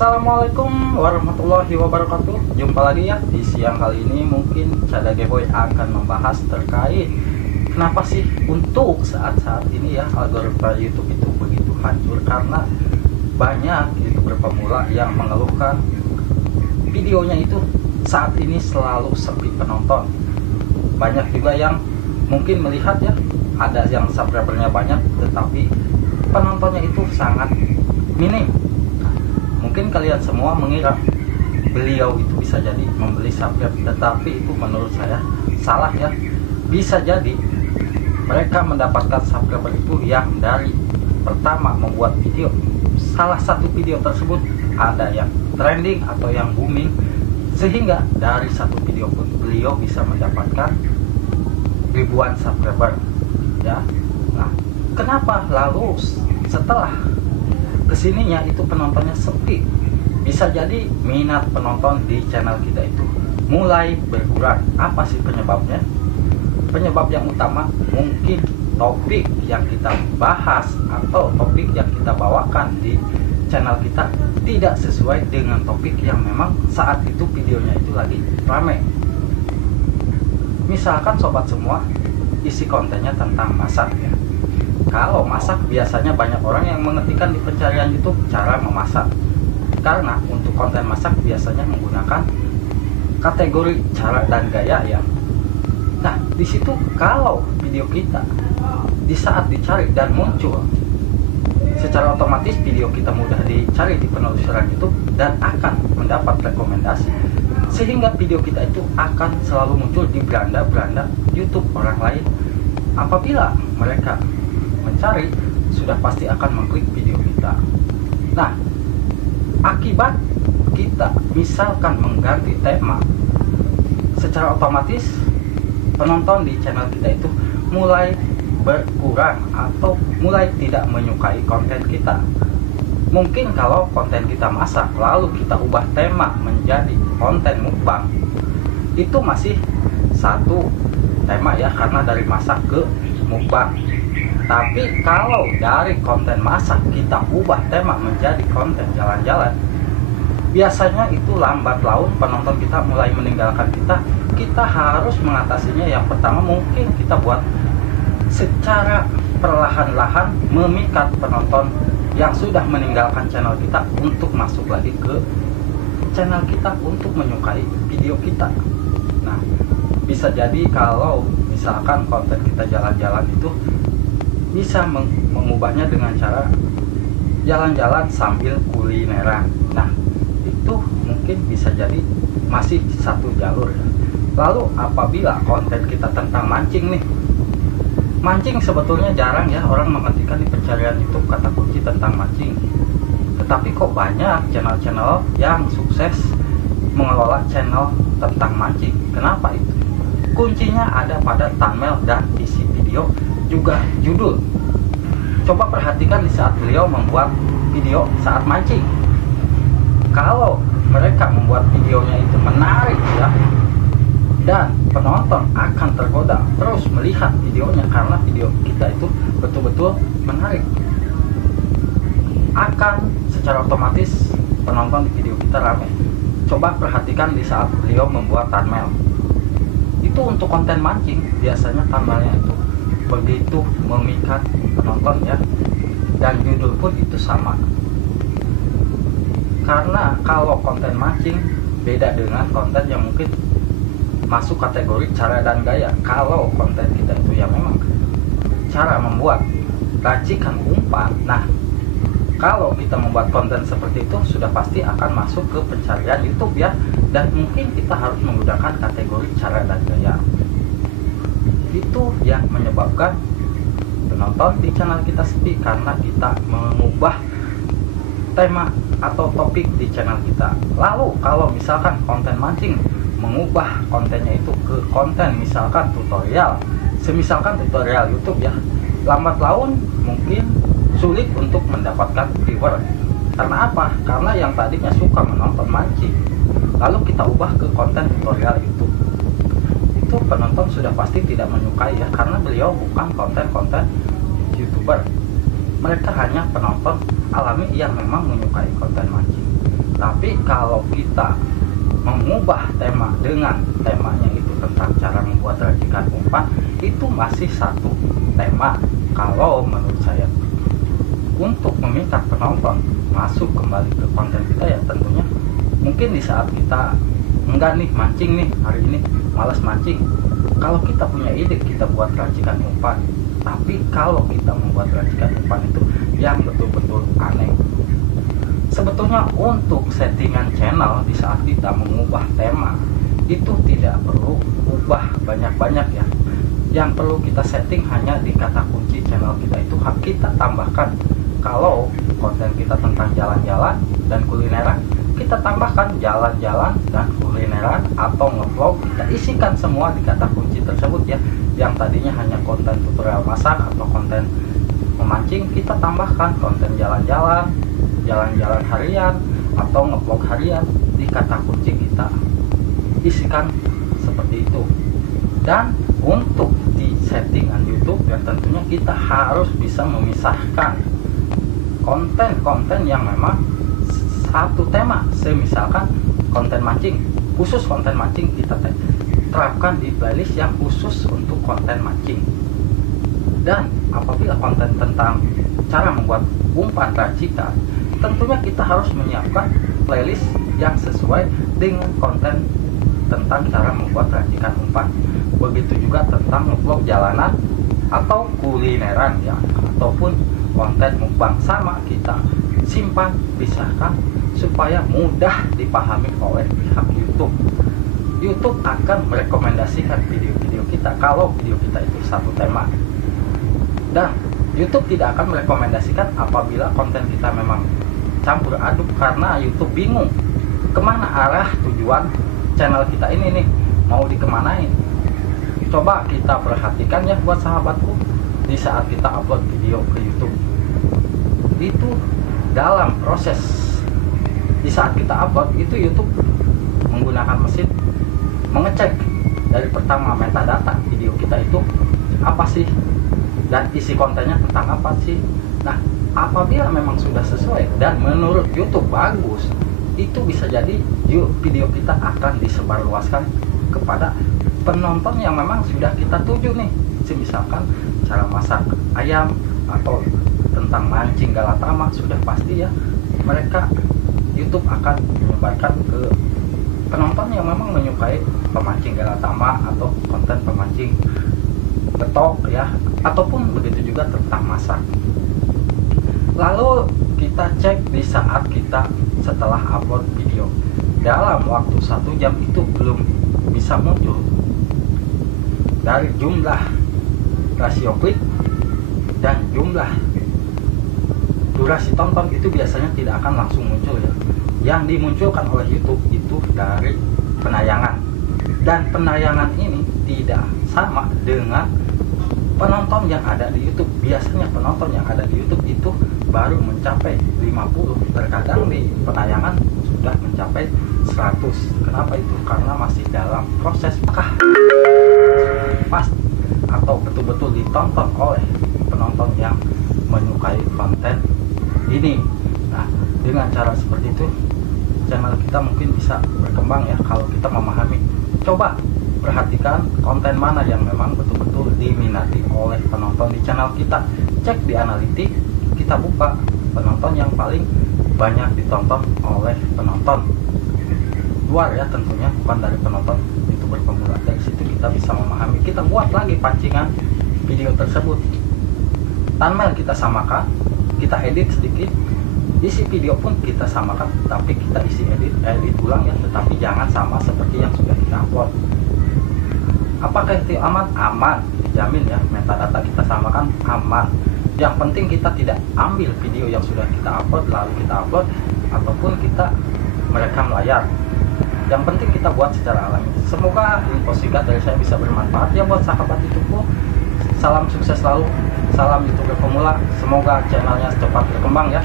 Assalamualaikum warahmatullahi wabarakatuh. Jumpa lagi ya di siang kali ini. Mungkin Cadageboy akan membahas terkait kenapa sih untuk saat-saat ini ya algoritma YouTube itu begitu hancur, karena banyak YouTuber pemula yang mengeluhkan videonya itu saat ini selalu sepi penonton. Banyak juga yang mungkin melihat ya, ada yang subscribernya banyak tetapi penontonnya itu sangat minim. Mungkin kalian semua mengira beliau itu bisa jadi membeli subscribe, tetapi itu menurut saya salah ya. Bisa jadi mereka mendapatkan subscriber itu yang dari pertama membuat video, salah satu video tersebut ada yang trending atau yang booming, sehingga dari satu video pun beliau bisa mendapatkan ribuan subscriber ya. Nah, kenapa lalu setelah kesininya itu penontonnya sepi? Bisa jadi minat penonton di channel kita itu mulai berkurang. Apa sih penyebabnya? Penyebab yang utama mungkin topik yang kita bahas atau topik yang kita bawakan di channel kita tidak sesuai dengan topik yang memang saat itu videonya itu lagi rame. Misalkan sobat semua, isi kontennya tentang masak ya. Kalau masak biasanya banyak orang yang mengetikkan di pencarian YouTube cara memasak, karena untuk konten masak biasanya menggunakan kategori cara dan gaya ya. Nah, di situ kalau video kita di saat dicari dan muncul, secara otomatis video kita mudah dicari di penelusuran YouTube dan akan mendapat rekomendasi, sehingga video kita itu akan selalu muncul di beranda-beranda YouTube orang lain. Apabila mereka mencari, sudah pasti akan mengklik video kita. Nah, akibat kita misalkan mengganti tema, secara otomatis penonton di channel kita itu mulai berkurang atau mulai tidak menyukai konten kita. Mungkin kalau konten kita masak lalu kita ubah tema menjadi konten mukbang, itu masih satu tema ya, karena dari masak ke mukbang. Tapi kalau dari konten masak kita ubah tema menjadi konten jalan-jalan, biasanya itu lambat laun penonton kita mulai meninggalkan kita. Kita harus mengatasinya. Yang pertama mungkin kita buat secara perlahan-lahan memikat penonton yang sudah meninggalkan channel kita untuk masuk lagi ke channel kita untuk menyukai video kita. Nah, bisa jadi kalau misalkan konten kita jalan-jalan itu bisa mengubahnya dengan cara jalan-jalan sambil kulineran. Nah, itu mungkin bisa jadi masih satu jalur. Lalu apabila konten kita tentang mancing nih, mancing sebetulnya jarang ya orang mengetikkan di pencarian YouTube kata kunci tentang mancing. Tetapi kok banyak channel-channel yang sukses mengelola channel tentang mancing. Kenapa itu? Kuncinya ada pada thumbnail dan isi video, juga judul. Coba perhatikan di saat beliau membuat video saat mancing. Kalau mereka membuat videonya itu menarik ya, dan penonton akan tergoda terus melihat videonya karena video kita itu betul-betul menarik, akan secara otomatis penonton di video kita ramai. Coba perhatikan di saat beliau membuat thumbnail. Itu untuk konten mancing, biasanya thumbnailnya itu begitu memikat penonton ya, dan judul pun itu sama. Karena kalau konten mancing beda dengan konten yang mungkin masuk kategori cara dan gaya. Kalau konten kita itu ya memang cara membuat racikan umpan, nah kalau kita membuat konten seperti itu sudah pasti akan masuk ke pencarian YouTube ya, dan mungkin kita harus menggunakan kategori cara dan gaya. Itu yang menyebabkan penonton di channel kita sepi, karena kita mengubah tema atau topik di channel kita. Lalu kalau misalkan konten mancing mengubah kontennya itu ke konten misalkan tutorial, semisalkan tutorial YouTube ya, lambat laun mungkin sulit untuk mendapatkan viewer. Karena apa? Karena yang tadinya suka menonton mancing lalu kita ubah ke konten tutorial YouTube, itu penonton sudah pasti tidak menyukai ya, karena beliau bukan konten-konten YouTuber. Mereka hanya penonton alami yang memang menyukai konten mancing. Tapi kalau kita mengubah tema dengan temanya itu tentang cara membuat racikan umpan, itu masih satu tema. Kalau menurut saya, untuk memikat penonton masuk kembali ke konten kita, ya tentunya mungkin di saat kita enggak nih mancing nih hari ini, malas mancing, kalau kita punya ide kita buat racikan umpan. Tapi kalau kita membuat racikan umpan itu yang betul-betul aneh, sebetulnya untuk settingan channel di saat kita mengubah tema itu tidak perlu ubah banyak-banyak ya. Yang perlu kita setting hanya di kata kunci channel kita, itu kita tambahkan. Kalau konten kita tentang jalan-jalan dan kulineran, kita tambahkan jalan-jalan dan kulineran atau ngevlog, kita isikan semua di kata kunci tersebut ya. Yang tadinya hanya konten tutorial masak atau konten memancing, kita tambahkan konten jalan-jalan, jalan-jalan harian atau ngevlog harian, di kata kunci kita isikan seperti itu. Dan untuk di settingan YouTube, ya tentunya kita harus bisa memisahkan konten-konten yang memang satu tema. Misalkan konten mancing, khusus konten mancing kita terapkan di playlist yang khusus untuk konten mancing. Dan apabila konten tentang cara membuat umpan racikan, tentunya kita harus menyiapkan playlist yang sesuai dengan konten tentang cara membuat racikan umpan. Begitu juga tentang vlog jalanan atau kulineran ya, ataupun konten mukbang, sama kita simpan, pisahkan supaya mudah dipahami oleh pihak YouTube. YouTube akan merekomendasikan video-video kita kalau video kita itu satu tema, dan YouTube tidak akan merekomendasikan apabila konten kita memang campur aduk, karena YouTube bingung kemana arah tujuan channel kita ini nih, mau dikemanain. Coba kita perhatikan ya buat sahabatku, di saat kita upload video ke YouTube itu dalam proses, di saat kita upload itu YouTube menggunakan mesin mengecek dari pertama metadata video kita itu apa sih, dan isi kontennya tentang apa sih. Nah, apabila memang sudah sesuai dan menurut YouTube bagus, itu bisa jadi video kita akan disebarluaskan kepada penonton yang memang sudah kita tuju nih. Misalkan cara masak ayam atau tentang mancing galatama, sudah pasti ya mereka YouTube akan menyebarkan ke penonton yang memang menyukai pemancing galatama atau konten pemancing betok ya, ataupun begitu juga tentang masak. Lalu kita cek di saat kita setelah upload video, dalam waktu 1 jam itu belum bisa muncul dari jumlah rasio klik dan jumlah durasi tonton, itu biasanya tidak akan langsung muncul ya. Yang dimunculkan oleh YouTube itu dari penayangan, dan penayangan ini tidak sama dengan penonton yang ada di YouTube. Biasanya penonton yang ada di YouTube itu baru mencapai 50, terkadang di penayangan sudah mencapai 100. Kenapa itu? Karena masih dalam proses apakah pas atau betul-betul ditonton oleh penonton yang menyukai konten ini. Nah, dengan cara seperti itu channel kita mungkin bisa berkembang ya, kalau kita memahami. Coba perhatikan konten mana yang memang betul-betul diminati oleh penonton di channel kita. Cek di analitik, kita buka penonton yang paling banyak ditonton oleh penonton luar ya, tentunya bukan dari penonton YouTuber pemula. Dari situ kita bisa memahami, kita buat lagi pancingan video tersebut. Thumbnail kita samakan, kita edit sedikit, isi video pun kita samakan, tapi kita isi edit ulang ya, tetapi jangan sama seperti yang sudah kita upload. Apakah itu aman? Aman, dijamin ya. Metadata kita samakan, aman. Yang penting kita tidak ambil video yang sudah kita upload lalu kita upload, ataupun kita merekam layar. Yang penting kita buat secara alami. Semoga info singkat dari saya bisa bermanfaat ya buat sahabat YouTubeku. Salam sukses selalu, salam YouTuber pemula. Semoga channelnya cepat berkembang ya.